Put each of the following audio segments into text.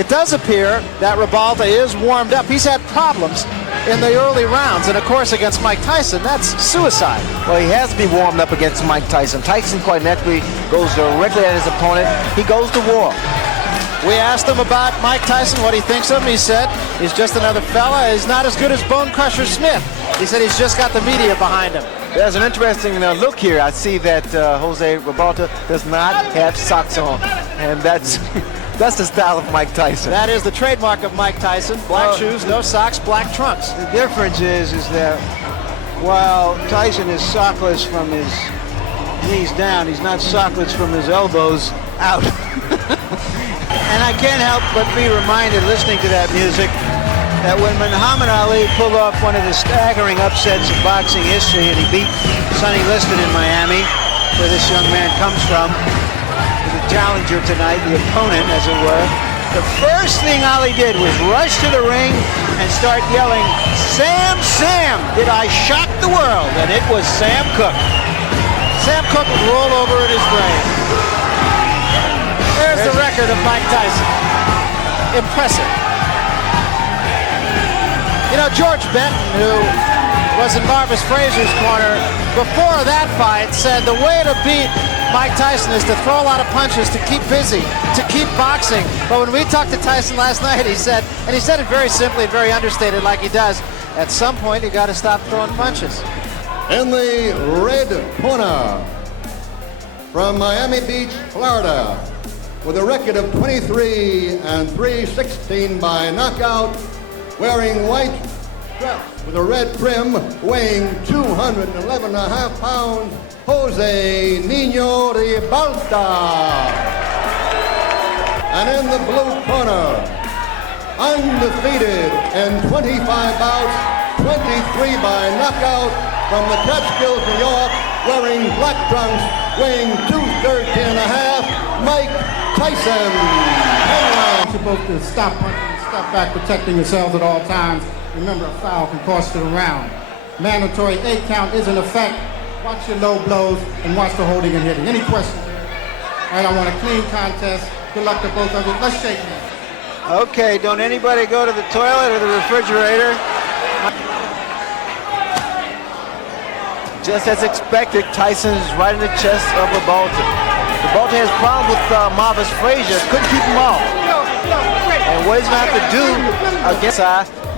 It does appear that Ribalta is warmed up. He's had problems in the early rounds, and of course against Mike Tyson, that's suicide. Well, he has to be warmed up against Mike Tyson. Tyson quite naturally goes directly at his opponent. He goes to war. We asked him about Mike Tyson, what he thinks of him. He said he's just another fella. He's not as good as Bone Crusher Smith. He said he's just got the media behind him. There's an interesting look here. I see that Jose Ribalta does not have socks on, and that's the style of Mike Tyson. That is the trademark of Mike Tyson. Black shoes, no socks, black trunks. The difference is that while Tyson is sockless from his knees down, he's not sockless from his elbows out. And I can't help but be reminded, listening to that music, that when Muhammad Ali pulled off one of the staggering upsets of boxing history and he beat Sonny Liston in Miami, where this young man comes from, the challenger tonight, the opponent, as it were, the first thing Ali did was rush to the ring and start yelling, "Sam, Sam, did I shock the world?" And it was Sam Cooke. Sam Cooke would roll over in his grave. There's the record of Mike Tyson. Impressive. You know, George Benton, who was in Marvis Frazier's corner before that fight, said the way to beat Mike Tyson is to throw a lot of punches, to keep busy, to keep boxing. But when we talked to Tyson last night, he said, and he said it very simply, very understated like he does, at some point you got to stop throwing punches. In the red corner, from Miami Beach, Florida, with a record of 23 and 3/16 by knockout, wearing white dress with a red trim, weighing 211.5 pounds, Jose Nino Ribalta. And in the blue corner, undefeated in 25 bouts, 23 by knockout, from the Catskills, New York, wearing black trunks, weighing 213.5, Mike Tyson. You're supposed to stop punching, step back, protecting yourselves at all times. Remember, a foul can cost you the round. Mandatory 8 count is in effect. Watch your low blows and watch the holding and hitting. Any questions? All right, I want a clean contest. Good luck to both of you. Let's shake hands. Okay, don't anybody go to the toilet or the refrigerator. Just as expected, Tyson is right in the chest of Ribalta. Ribalta has problems with Marvis Frazier, couldn't keep him off. And what he's going to have to do against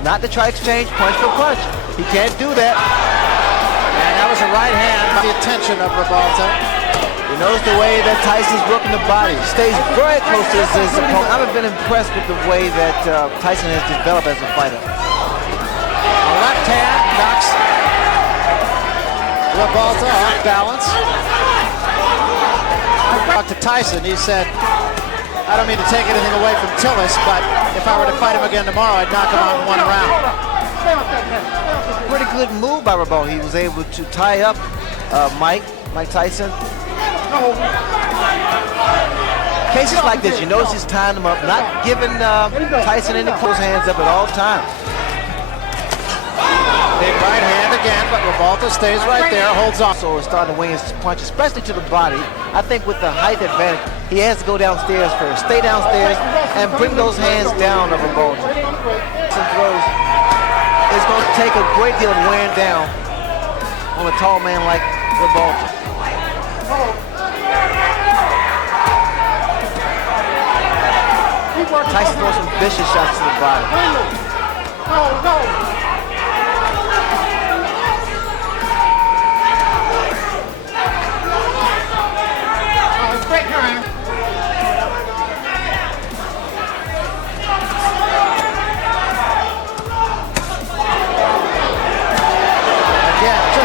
not to try to exchange punch for punch. He can't do that. And that was a right hand by the attention of Ribalta. You notice the way that Tyson's working the body. Stays very close to his opponent. I've been impressed with the way that Tyson has developed as a fighter. A left hand knocks Ribalta off balance. I talked to Tyson. He said, I don't mean to take anything away from Tillis, but if I were to fight him again tomorrow, I'd knock him out in one round. Pretty good move by Ribalta. He was able to tie up Mike Tyson. Cases like this, you notice he's tying him up, not giving Tyson any close hands up at all times. Big right hand again, but Ribalta stays right there, holds on. So it's starting to wing his punch, especially to the body. I think with the height advantage, he has to go downstairs first. Stay downstairs and bring those hands down of Ribalta. Some throws. It's going to take a great deal of wearing down on a tall man like Ribalta. Tyson throws some vicious shots to the body.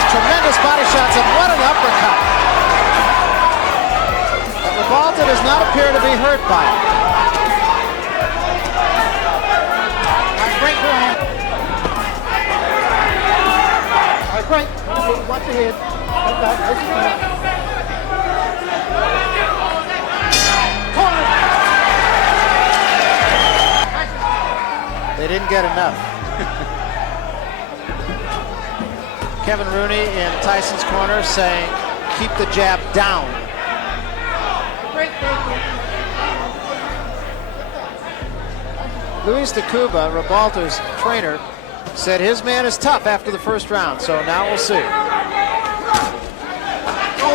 Tremendous body shots, and what an uppercut. But Ribalta does not appear to be hurt by it. Great hand. Great. Watch your head. They didn't get enough. Kevin Rooney in Tyson's corner saying, keep the jab down. Luis de Cuba, Ribalta's trainer, said his man is tough after the first round, so now we'll see. You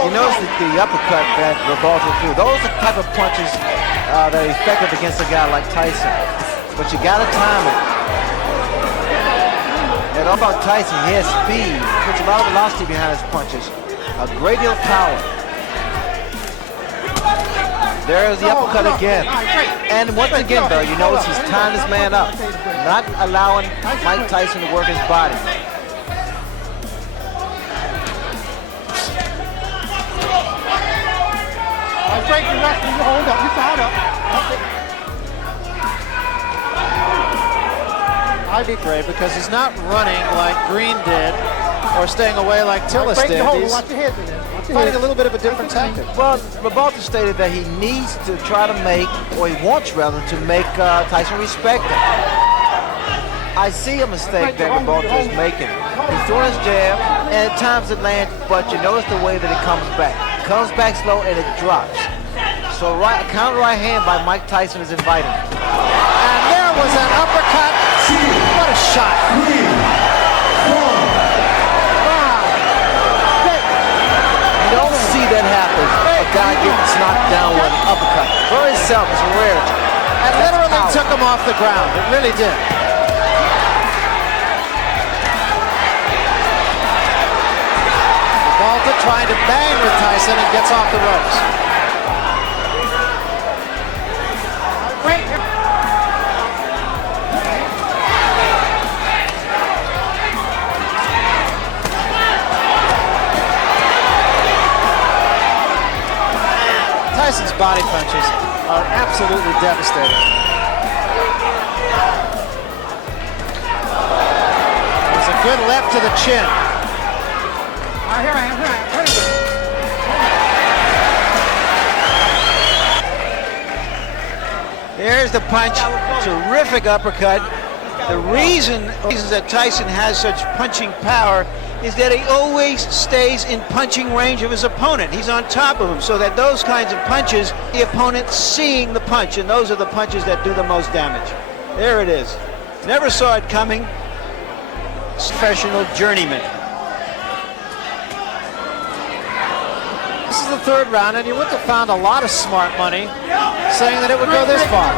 notice the uppercut that Ribalta threw. Those are the type of punches that are effective against a guy like Tyson. But you got to time it. And all about Tyson, he has speed, puts a lot of velocity behind his punches, a great deal of power. There's the uppercut again. And once again, though, you notice he's tying this man up, not allowing Mike Tyson to work his body. Break the rest, you hold up, you tied up. I'd be brave because he's not running like Green did or staying away like Tillis did. He's fighting a little bit of a different tactic. Well, Ribalta stated that he needs to try to make, or he wants rather, to make Tyson respect him. I see a mistake that Ribalta is making. He's throwing his jab, and at times it lands, but you notice the way that it comes back. It comes back slow and it drops. So a counter right hand by Mike Tyson is inviting. And there was an uppercut. What a shot. You don't see that happen. A guy gets knocked down with an uppercut. Very seldom, it's a rarity. And literally took him off the ground. It really did. Ribalta trying to bang with Tyson and gets off the ropes. Tyson's body punches are absolutely devastating. There's a good left to the chin. There's the punch. Terrific uppercut. The reason that Tyson has such punching power is that he always stays in punching range of his opponent. He's on top of him, so that those kinds of punches, the opponent seeing the punch, and those are the punches that do the most damage. There it is. Never saw it coming. Professional journeyman. This is the third round, and you wouldn't have found a lot of smart money saying that it would go this far.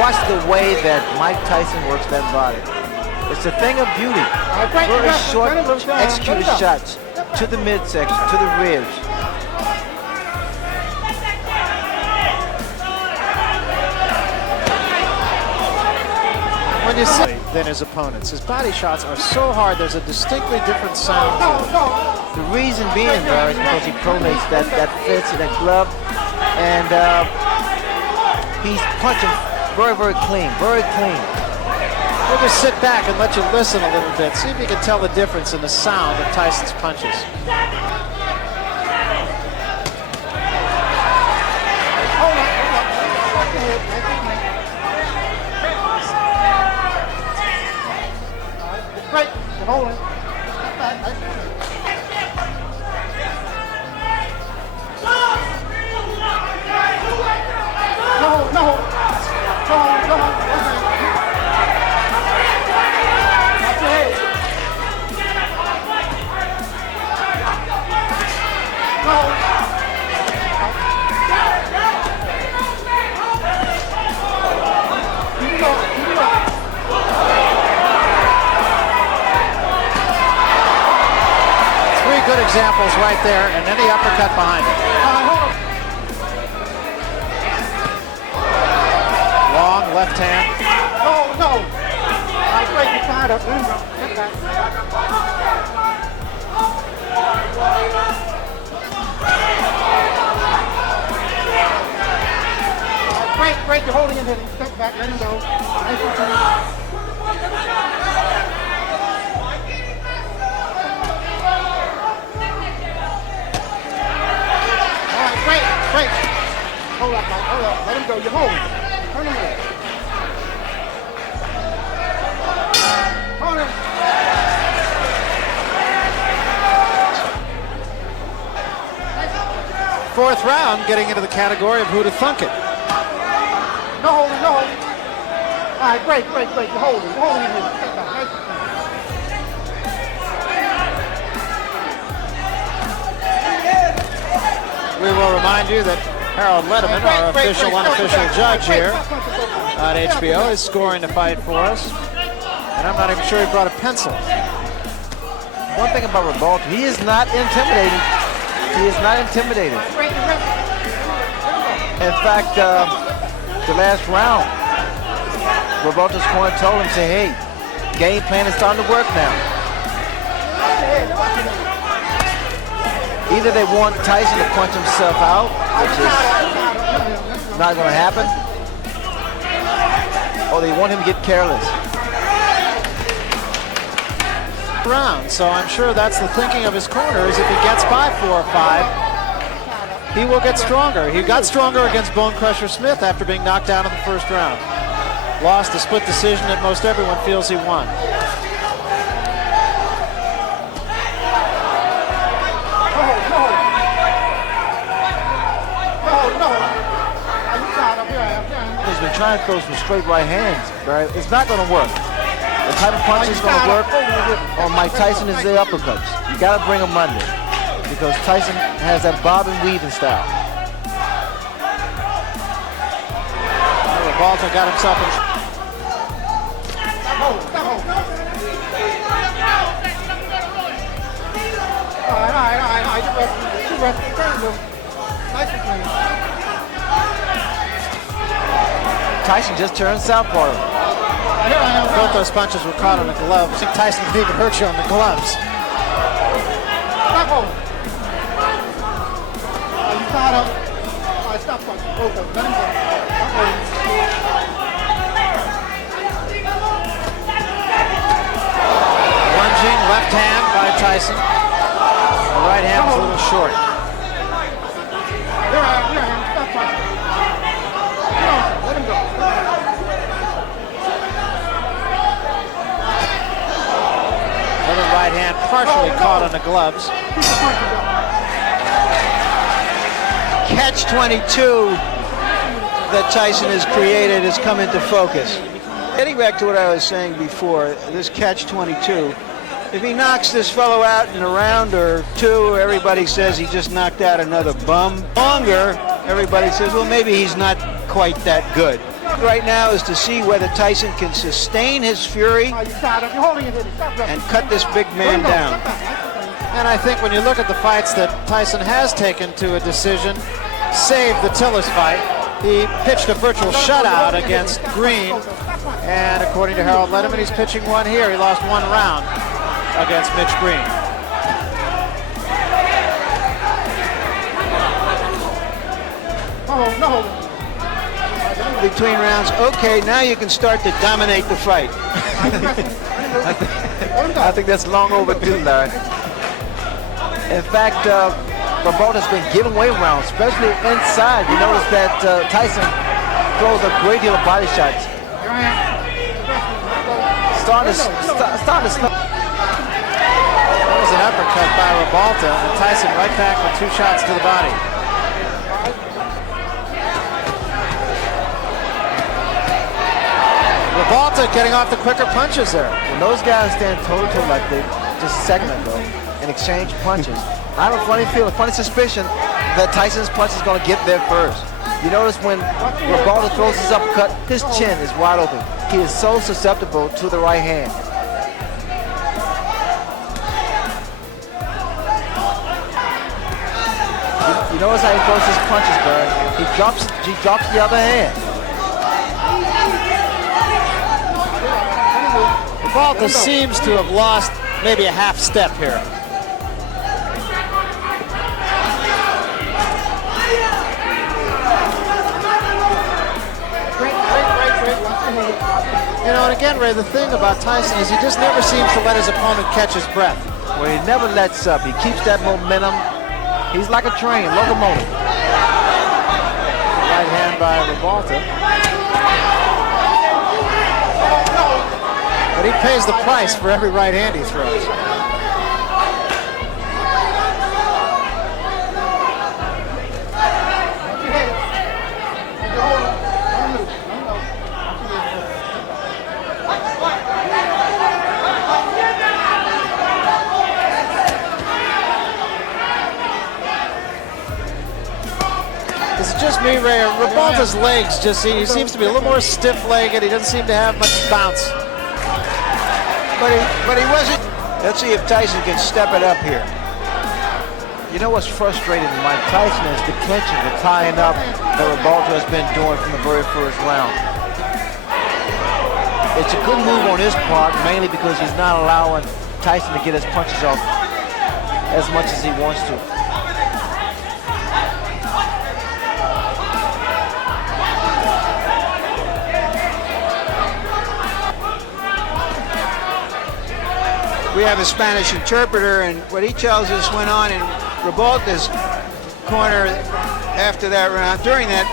Watch the way that Mike Tyson works that body. It's a thing of beauty. Very short, executed shots to the midsection, to the ribs. When you see than his opponents, his body shots are so hard. There's a distinctly different sound to it. The reason being, though, is because he pronates that fist and that glove, and he's punching very, very clean, very clean. We'll just sit back and let you listen a little bit. See if you can tell the difference in the sound of Tyson's punches. Right, hold it. No. Good examples right there, and then the uppercut behind it. Long left hand. No. I break the side up. Get back. Break the holding and hit him. Step back, let him go. Break. Hold up, Mike. Hold up. Let him go. You're holding. Turn him in. Hold fourth round, getting into the category of who to thunk it. No holding, no holding. All right, great. You're holding it. Step back. Nice. We will remind you that Harold Letterman, our official, unofficial judge here on HBO, is scoring the fight for us. And I'm not even sure he brought a pencil. One thing about Ribalta, he is not intimidated. He is not intimidated. In fact, the last round, Ribalta's corner told him, say, hey, game plan is starting to work now. Either they want Tyson to punch himself out, which is not going to happen, or they want him to get careless. Round, so I'm sure that's the thinking of his corner, is if he gets by 4 or 5, he will get stronger. He got stronger against Bone Crusher Smith after being knocked out in the first round. Lost a split decision that most everyone feels he won. He's been trying to throw some straight right hands, but it's not going to work. The type of punch is going to work on Mike Tyson is the uppercuts. You got to bring them under because Tyson has that bob and weaving style. Ribalta got himself in. All right. You rest. Nice and clean. Tyson just turned southpaw. Both those punches were caught on the gloves. I think Tyson could even hurt you on the gloves. Stop holding. You tied up. All right, stop punching. Both of them. Let him go. Stop holding. Lunging left hand by Tyson. The right hand was a little short. Here I am. Stop punching. Let him go. Another right hand partially caught on the gloves. Catch-22 that Tyson has created has come into focus. Getting back to what I was saying before, this catch-22, if he knocks this fellow out in a round or two, everybody says he just knocked out another bum. Longer, everybody says, well, maybe he's not quite that good. Right now is to see whether Tyson can sustain his fury and cut this big man down. And I think when you look at the fights that Tyson has taken to a decision, save the Tillis fight, he pitched a virtual shutout against Green. And according to Harold Letterman, he's pitching one here. He lost 1 round against Mitch Green. No. Between rounds, okay, now you can start to dominate the fight. I think that's long overdue, Larry. In fact, Ribalta's been giving away rounds, especially inside. You notice that Tyson throws a great deal of body shots. Starting to slow. That was an uppercut by Ribalta, and Tyson right back with 2 shots to the body. Ribalta getting off the quicker punches there. When those guys stand toe-to-toe like they just a second ago and exchange punches, I have a funny feeling, a funny suspicion that Tyson's punch is going to get there first. You notice when Ribalta throws his uppercut, his chin is wide open. He is so susceptible to the right hand. You notice how he throws his punches, Barry. He drops the other hand. Ribalta seems to have lost maybe a half step here. You know, and again, Ray, the thing about Tyson is he just never seems to let his opponent catch his breath. Well, he never lets up. He keeps that momentum. He's like a train, locomotive. Right hand by Ribalta. But he pays the price for every right hand he throws. just me, Ray. Ribalta's legs he seems to be a little more stiff-legged. He doesn't seem to have much bounce. But he wasn't. Let's see if Tyson can step it up here. You know what's frustrating Mike Tyson is the clinching, the tying up that Ribalta has been doing from the very first round. It's a good move on his part, mainly because he's not allowing Tyson to get his punches off as much as he wants to. We have a Spanish interpreter, and what he tells us went on in Ribalta's corner after that round, during that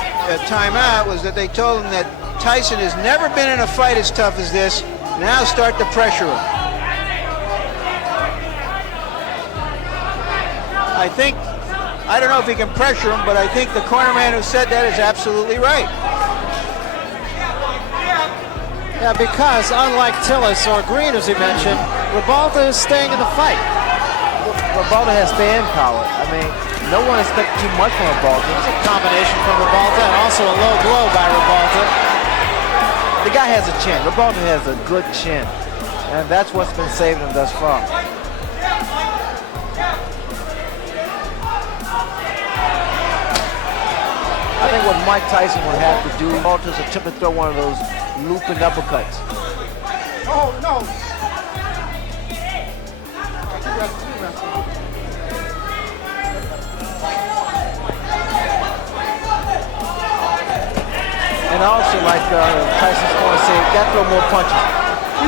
timeout, was that they told him that Tyson has never been in a fight as tough as this. Now start to pressure him. I don't know if he can pressure him, but I think the corner man who said that is absolutely right. Yeah, because unlike Tillis or Green, as he mentioned, Ribalta is staying in the fight. Ribalta has staying power. I mean, no one expects too much from Ribalta. It's a combination from Ribalta and also a low blow by Ribalta. The guy has a chin. Ribalta has a good chin, and that's what's been saving him thus far. I think what Mike Tyson would have to do, Ribalta's attempt to throw one of those looping uppercuts. Oh, no. And also, like Tyson's going to say, got to throw more punches.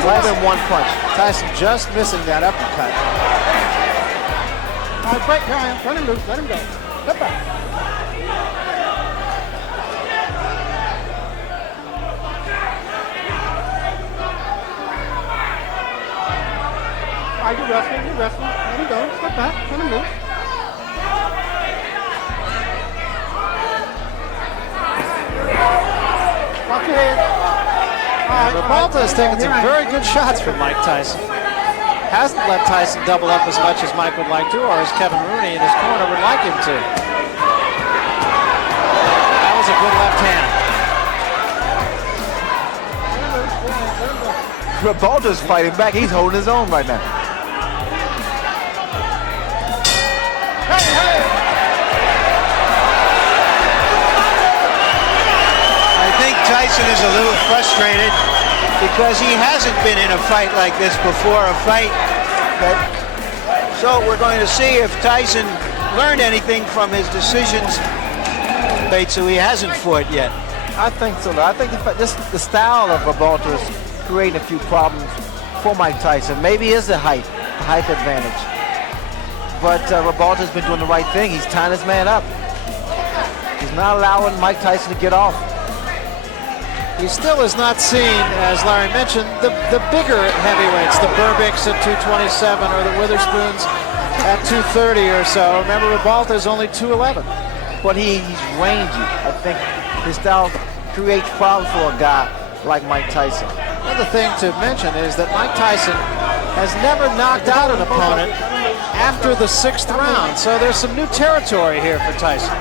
Rather than one punch. Tyson just missing that uppercut. All right, break, Ryan. Let him loose. Let him go. Step back. All right, you're wrestling. You're wrestling. Let him go. Step back. Let him loose. Watch your head. Ribalta has taken some very good shots from Mike Tyson. Hasn't let Tyson double up as much as Mike would like to, or as Kevin Rooney in his corner would like him to. That was a good left hand. Ribalta's fighting back. He's holding his own right now. Tyson is a little frustrated because he hasn't been in a fight like this before, so we're going to see if Tyson learned anything from his decisions, so he hasn't fought yet. I think so. I think the style of Ribalta is creating a few problems for Mike Tyson. Maybe it's the height advantage. But Ribalta's been doing the right thing. He's tying his man up. He's not allowing Mike Tyson to get off. He still is not seen, as Larry mentioned, the bigger heavyweights, the Burbicks at 227 or the Witherspoons at 230 or so. Remember, Ribalta is only 211. But he's rangy. I think his style creates problems for a guy like Mike Tyson. Another thing to mention is that Mike Tyson has never knocked out an opponent after the 6th round. So there's some new territory here for Tyson.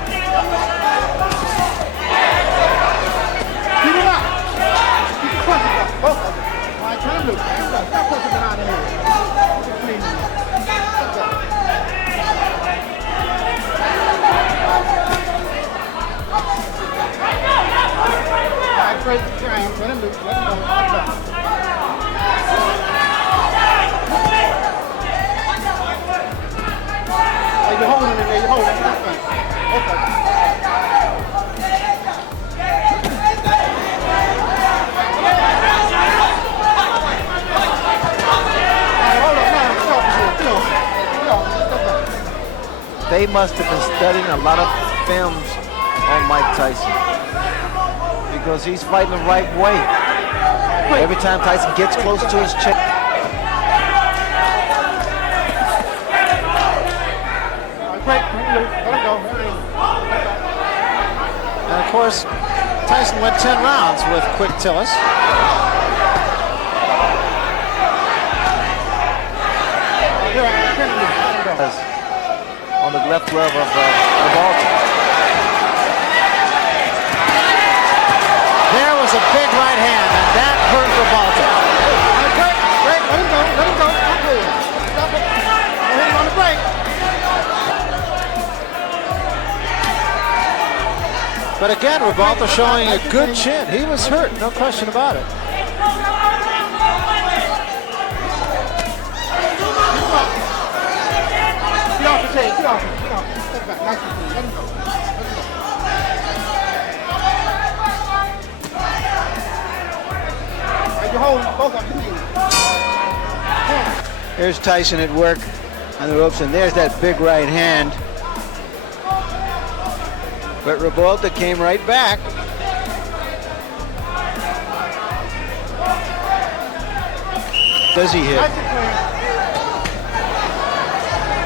You're holding it there. You're holding it. Okay. They must have been studying a lot of films on Mike Tyson because he's fighting the right way. Every time Tyson gets close to his chest. And of course, Tyson went 10 rounds with Quick Tillis. On the left glove of Ribalta. a big right hand, and that hurt Ribalta. Break, let him go, Stop it. Stop it. Go ahead on the break. But again, Ribalta showing a good chin. He was hurt, no question about it. Get off his head, get off him. Step back, nice and clean. Let him go. You hold both of them. Here's Tyson at work on the ropes, and there's that big right hand. But Ribalta came right back. Does he hit?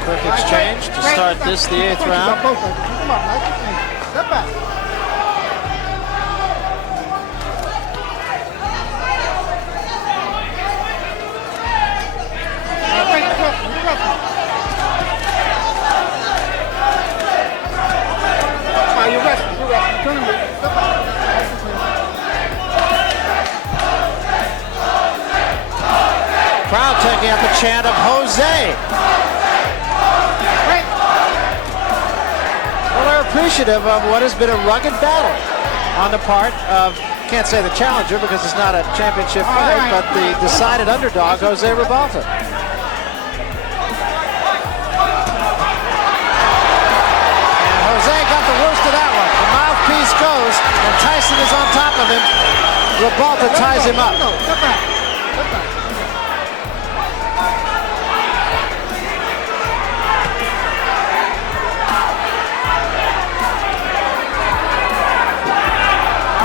Quick exchange to start this, the 8th round. Come on, nice and clean. Step back. You're resting. Turn him loose. Step back. Crowd taking up a chant of Jose. Well, they're appreciative of what has been a rugged battle on the part of, can't say the challenger because it's not a championship fight, but the decided underdog, Jose Ribalta. To that one. The mouthpiece goes, and Tyson is on top of him. Ribalta ties him up.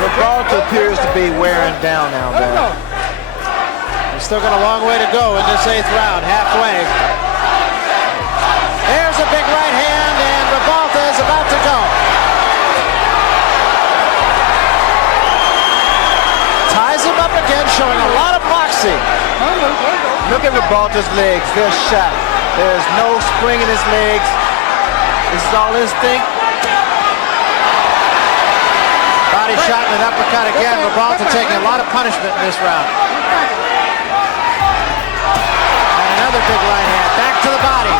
Ribalta appears to be wearing down now, man. He's still got a long way to go in this 8th round, halfway. There's a big right hand, and Ribalta is about to go. Ties him up again, showing a lot of moxie. Look at Ribalta's legs. They're shot. There's no spring in his legs. This is all instinct. Body shot and an uppercut again. Ribalta taking a lot of punishment in this round. And another big right hand. Back to the body.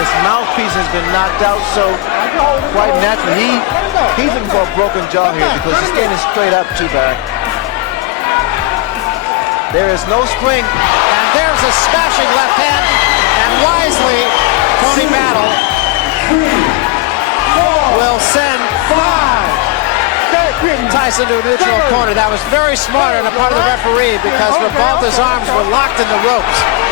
His mouthpiece has been knocked out, so quite naturally he's looking for a broken jaw here because he's standing straight up too bad. There is no spring. And there's a smashing left hand, and wisely Tony Battle will send Tyson to a neutral corner. That was very smart on the part of the referee because Ribalta's arms were locked in the ropes.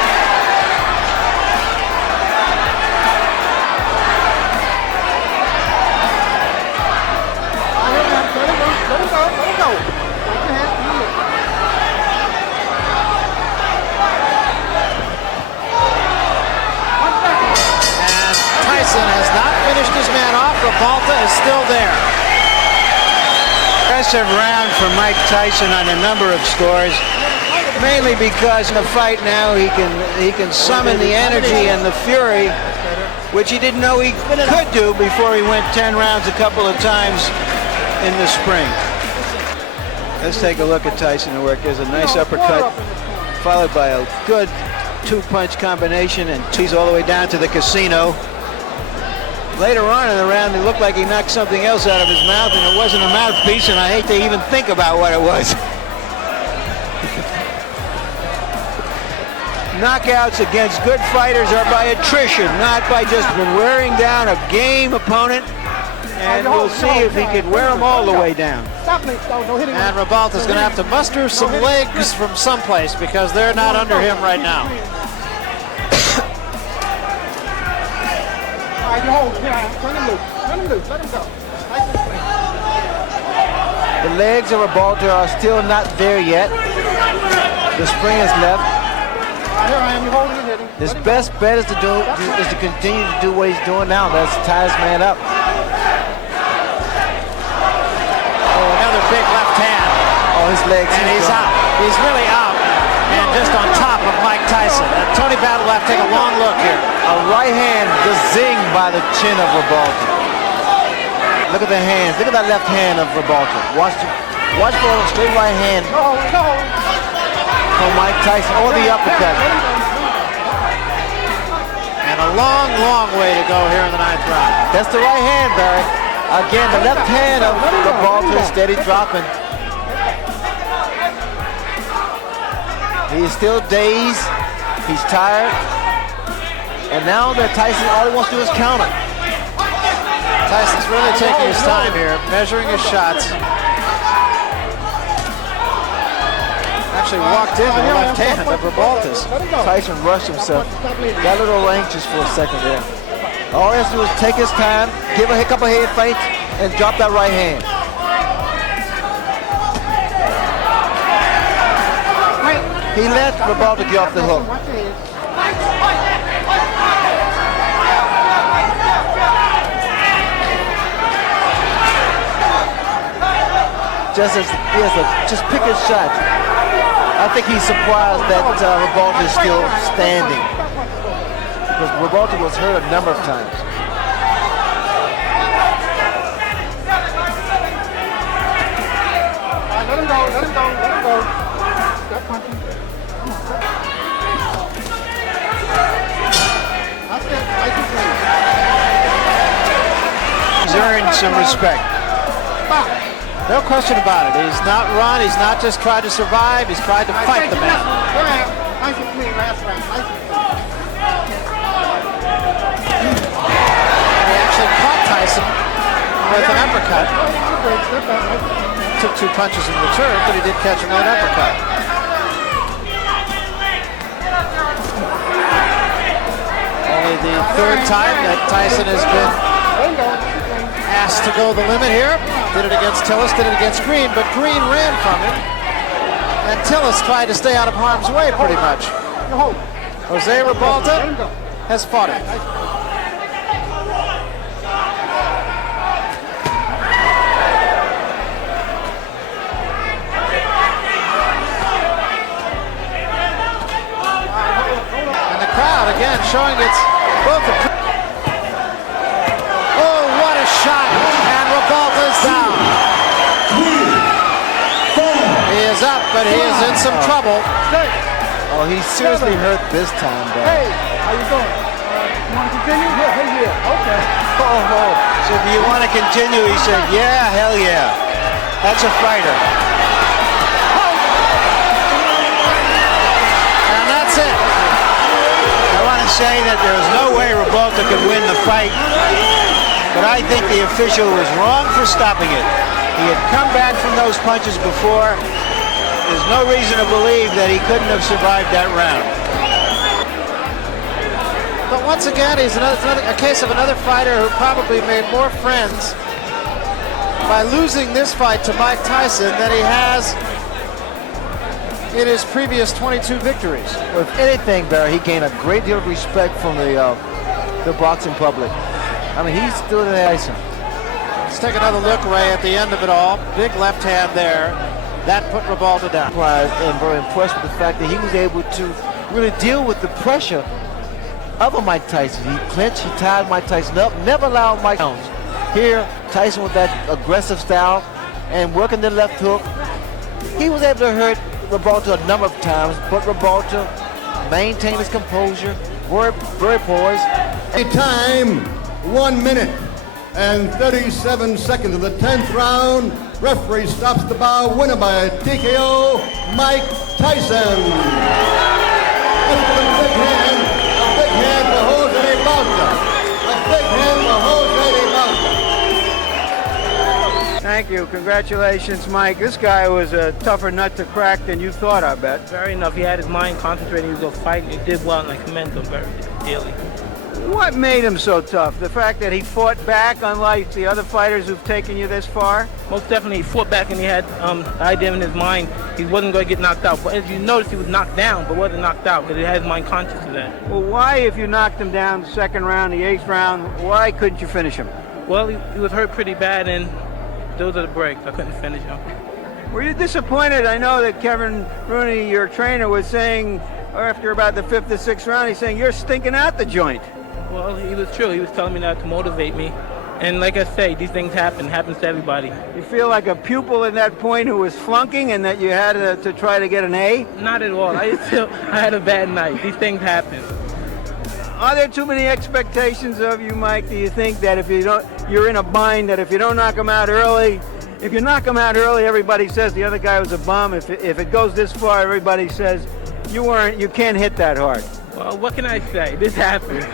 Has not finished his man off. Ribalta is still there. Impressive round for Mike Tyson on a number of scores, mainly because in the fight now he can summon the energy and the fury, which he didn't know he could do before he went 10 rounds a couple of times in the spring. Let's take a look at Tyson at work. There's a nice uppercut followed by a good 2-punch combination, and he's all the way down to the casino. Later on in the round, it looked like he knocked something else out of his mouth, and it wasn't a mouthpiece, and I hate to even think about what it was. Knockouts against good fighters are by attrition, not by just wearing down a game opponent, and we'll see if he can wear them all the way down. And Ribalta's going to have to muster some legs from someplace because they're not under him right now. The legs of Ribalta are still not there yet. The spring is left. His best bet is to continue to do what he's doing now. That's tie his man up. Oh, another big left hand. Oh, his legs. And he's out. He's really out. And just on top of Mike Tyson. And Tony Battle will have to take a long look here. A right hand just zinged by the chin of Ribalta. Look at the hands. Look at that left hand of Ribalta. Watch for a straight right hand from Mike Tyson or the uppercut. And a long, long way to go here in the 9th round. That's the right hand, Barry. Again, the left hand of Ribalta is steady dropping. He is still dazed. He's tired. And now that Tyson, all he wants to do is counter. Tyson's really taking his time here, measuring his shots. Actually walked into the left hand of Ribalta's. Tyson rushed himself. Got a little anxious for a second there. All he has to do is take his time, give a couple of head feints, and drop that right hand. He let Ribalta get off the hook. Just pick his shot. I think he's surprised that Ribalta is still standing, because Ribalta was hurt a number of times. Let him go, let him go, let him go. Stop punching. That's it. He's earned some respect. No question about it. He's not run. He's not just tried to survive. He's tried to fight the man. Go ahead. Nice and clean last round. Nice and clean. He actually caught Tyson with an uppercut. Took 2 punches in return, but he did catch him with an uppercut. Only the 3rd time that Tyson has been asked to go the limit here. Did it against Tillis, did it against Green, but Green ran from him. And Tillis tried to stay out of harm's way pretty much. Jose Ribalta has fought it. And the crowd again showing it's both the... Oh, what a shot! And Ribalta's down. He is up, but he is in some trouble. Oh, he's seriously hurt this time, though. Hey, how you doing? You want to continue? Yeah, okay. Oh. So do you want to continue? He said, yeah, hell yeah. That's a fighter. And that's it. I want to say that there's no way Ribalta could win the fight, but I think the official was wrong for stopping it. He had come back from those punches before. There's no reason to believe that he couldn't have survived that round. But once again, it's a case of another fighter who probably made more friends by losing this fight to Mike Tyson than he has in his previous 22 victories. Well, if anything, Barry, he gained a great deal of respect from the boxing public. I mean, he stood at Tyson. Let's take another look, Ray, at the end of it all. Big left hand there. That put Ribalta down. I'm very impressed with the fact that he was able to really deal with the pressure of a Mike Tyson. He clinched, he tied Mike Tyson up, never allowed Mike down. Here, Tyson with that aggressive style and working the left hook. He was able to hurt Ribalta a number of times, but Ribalta maintained his composure, very poised. Time, 1 minute and 37 seconds of the 10th round. Referee stops the bout. Winner by TKO, Mike Tyson. Let's give him a big hand. A big hand for Jose Ribalta. A big hand for Jose Ribalta. Thank you. Congratulations, Mike. This guy was a tougher nut to crack than you thought, I bet. Very enough. He had his mind concentrated. He was going to fight. He did well, and I commend him very dearly. What made him so tough? The fact that he fought back, unlike the other fighters who've taken you this far? Most definitely, he fought back, and he had the idea in his mind he wasn't going to get knocked out. But as you notice, he was knocked down, but wasn't knocked out, because he had his mind conscious of that. Well, why, if you knocked him down the 2nd round, the 8th round, why couldn't you finish him? Well, he was hurt pretty bad, and those are the breaks. I couldn't finish him. Were you disappointed? I know that Kevin Rooney, your trainer, was saying after about the 5th or 6th round, he's saying, you're stinking out the joint. Well, he was true. He was telling me that to motivate me. And like I say, these things happens to everybody. You feel like a pupil at that point who was flunking and that you had to try to get an A? Not at all. I had a bad night. These things happen. Are there too many expectations of you, Mike? Do you think that if you're in a bind, that if you don't knock him out early, everybody says the other guy was a bum. If it goes this far, everybody says you can't hit that hard. Well, what can I say? This happened.